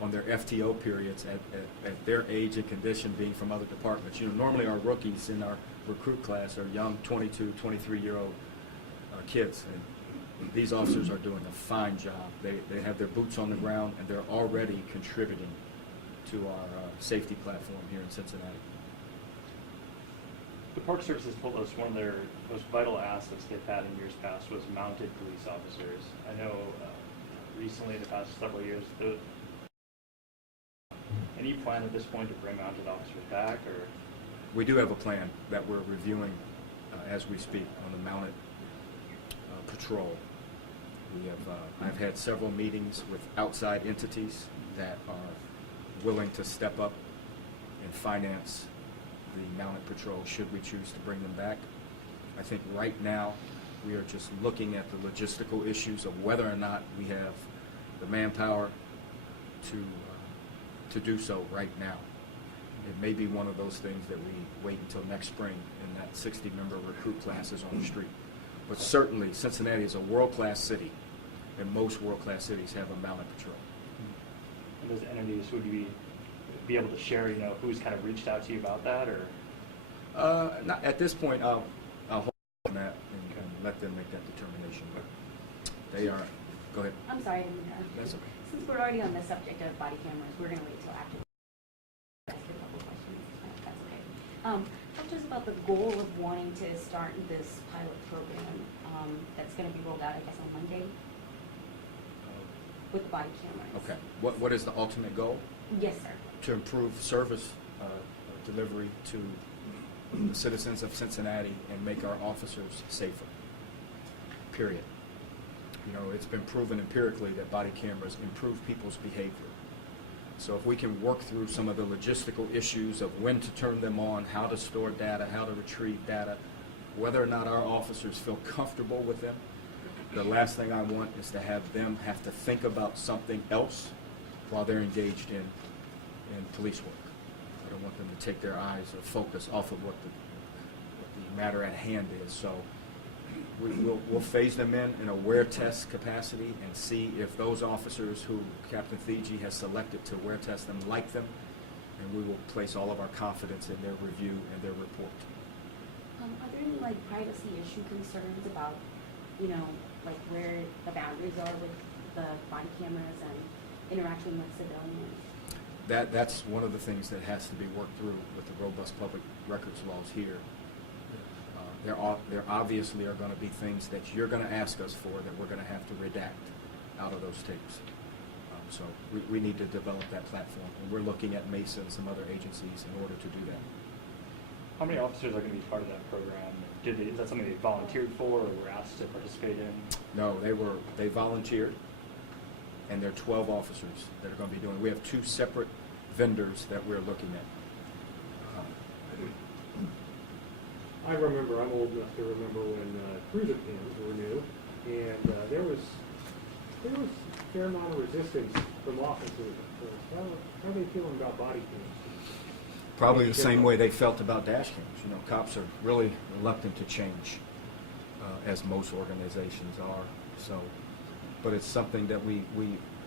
on their FTO periods at their age and condition, being from other departments. You know, normally our rookies in our recruit class are young 22, 23-year-old kids, and these officers are doing a fine job. They have their boots on the ground, and they're already contributing to our safety platform here in Cincinnati. The Park Service has told us one of their most vital assets they've had in years past was mounted police officers. I know recently, in the past several years, any plan at this point to bring mounted officers back, or? We do have a plan that we're reviewing as we speak on the mounted patrol. We have I've had several meetings with outside entities that are willing to step up and finance the mounted patrol should we choose to bring them back. I think right now we are just looking at the logistical issues of whether or not we have the manpower to do so right now. It may be one of those things that we wait until next spring and that 60-member recruit class is on the street. But certainly Cincinnati is a world-class city, and most world-class cities have a mounted patrol. And those entities, would you be able to share, who's kind of reached out to you about that, or? Not at this point. I'll hold on that and let them make that determination. But they are. Go ahead. I'm sorry, I didn't mean to interrupt. That's okay. Since we're already on the subject of body cameras, we're going to wait till after. Ask you a couple questions, if that's okay. Talk to us about the goal of wanting to start this pilot program that's going to be rolled out, I guess, on Monday with the body cameras. Okay. What is the ultimate goal? Yes, sir. To improve service delivery to the citizens of Cincinnati and make our officers safer. Period. It's been proven empirically that body cameras improve people's behavior. So if we can work through some of the logistical issues of when to turn them on, how to store data, how to retrieve data, whether or not our officers feel comfortable with them, the last thing I want is to have them have to think about something else while they're engaged in police work. I don't want them to take their eyes or focus off of what the matter at hand is. So we'll phase them in a wear test capacity and see if those officers who Captain Thigi has selected to wear test them like them, and we will place all of our confidence in their review and their report. Are there any privacy issue concerns about, where the boundaries are with the body cameras and interaction with civilians? That's one of the things that has to be worked through with the robust public records laws here. There obviously are going to be things that you're going to ask us for that we're going to have to redact out of those tapes. So we need to develop that platform, and we're looking at Mesa and some other agencies in order to do that. How many officers are going to be part of that program? Is that something they volunteered for or were asked to participate in? No, they volunteered, and there are 12 officers that are going to be doing. We have 2 separate vendors that we're looking at. I remember, I'm old enough to remember when cruiser cams were new, and there was a fair amount of resistance from officers. How are they feeling about body cams? Probably the same way they felt about dash cams. Cops are really reluctant to change, as most organizations are. So, but it's something that we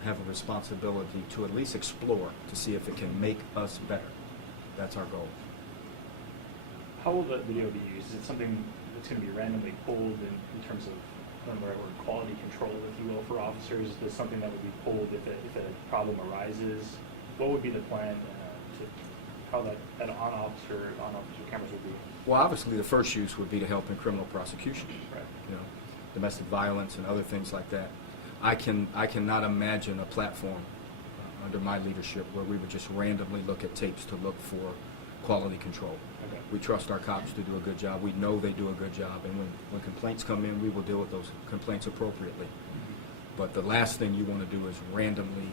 have a responsibility to at least explore to see if it can make us better. That's our goal. How will the video be used? Is it something that's going to be randomly pulled in terms of quality control, if you will, for officers? Is this something that would be pulled if a problem arises? What would be the plan to how that on-officer cameras would be? Well, obviously the first use would be to help in criminal prosecution. Right. Domestic violence and other things like that. I cannot imagine a platform under my leadership where we would just randomly look at tapes to look for quality control. Okay. We trust our cops to do a good job. We know they do a good job, and when complaints come in, we will deal with those complaints appropriately. Mm-hmm. But the last thing you want to do is randomly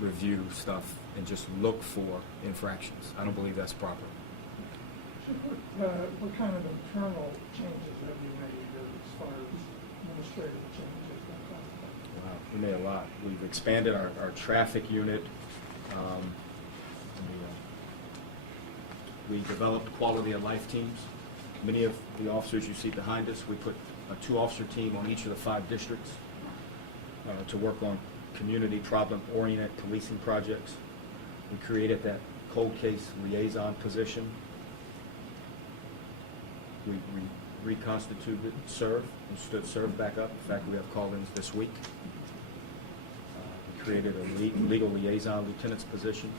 review stuff and just look for infractions. I don't believe that's proper. What kind of internal changes have you made as far as administrative changes? Wow, we made a lot. We've expanded our traffic unit. We developed quality of life teams. Many of the officers you see behind us, we put a 2-officer team on each of the 5 districts to work on community problem-oriented policing projects. We created that cold case liaison position. We reconstituted SERV and stood SERV back up. In fact, we have call-ins this week. We created a legal liaison lieutenant's position.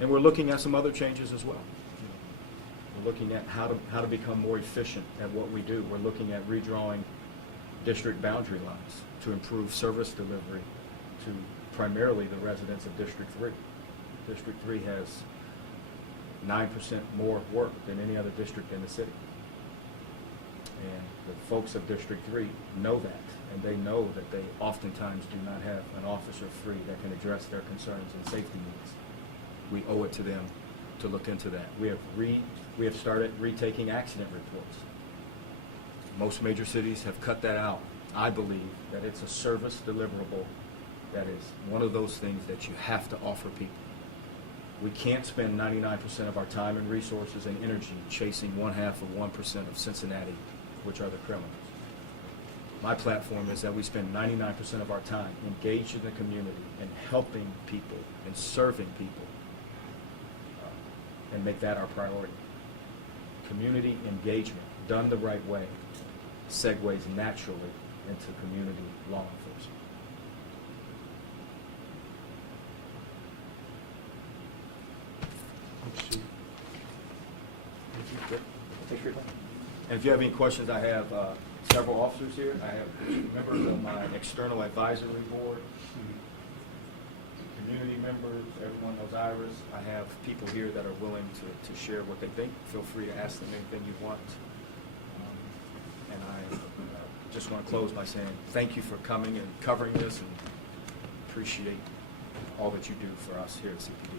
And we're looking at some other changes as well. We're looking at how to become more efficient at what we do. We're looking at redrawing district boundary lines to improve service delivery to primarily the residents of District 3. District 3 has 9% more work than any other district in the city. And the folks of District 3 know that, and they know that they oftentimes do not have an officer free that can address their concerns and safety needs. We owe it to them to look into that. We have started retaking accident reports. Most major cities have cut that out. I believe that it's a service deliverable that is one of those things that you have to offer people. We can't spend 99% of our time and resources and energy chasing 0.5% of Cincinnati, which are the criminals. My platform is that we spend 99% of our time engaged in the community and helping people and serving people, and make that our priority. Community engagement, done the right way, segues naturally into community law enforcement. Thanks for your time. And if you have any questions, I have several officers here. I have members of my external advisory board, community members, everyone knows Iris. I have people here that are willing to share what they think. Feel free to ask them anything you want. And I just want to close by saying thank you for coming and covering this, and appreciate all that you do for us here at CPD.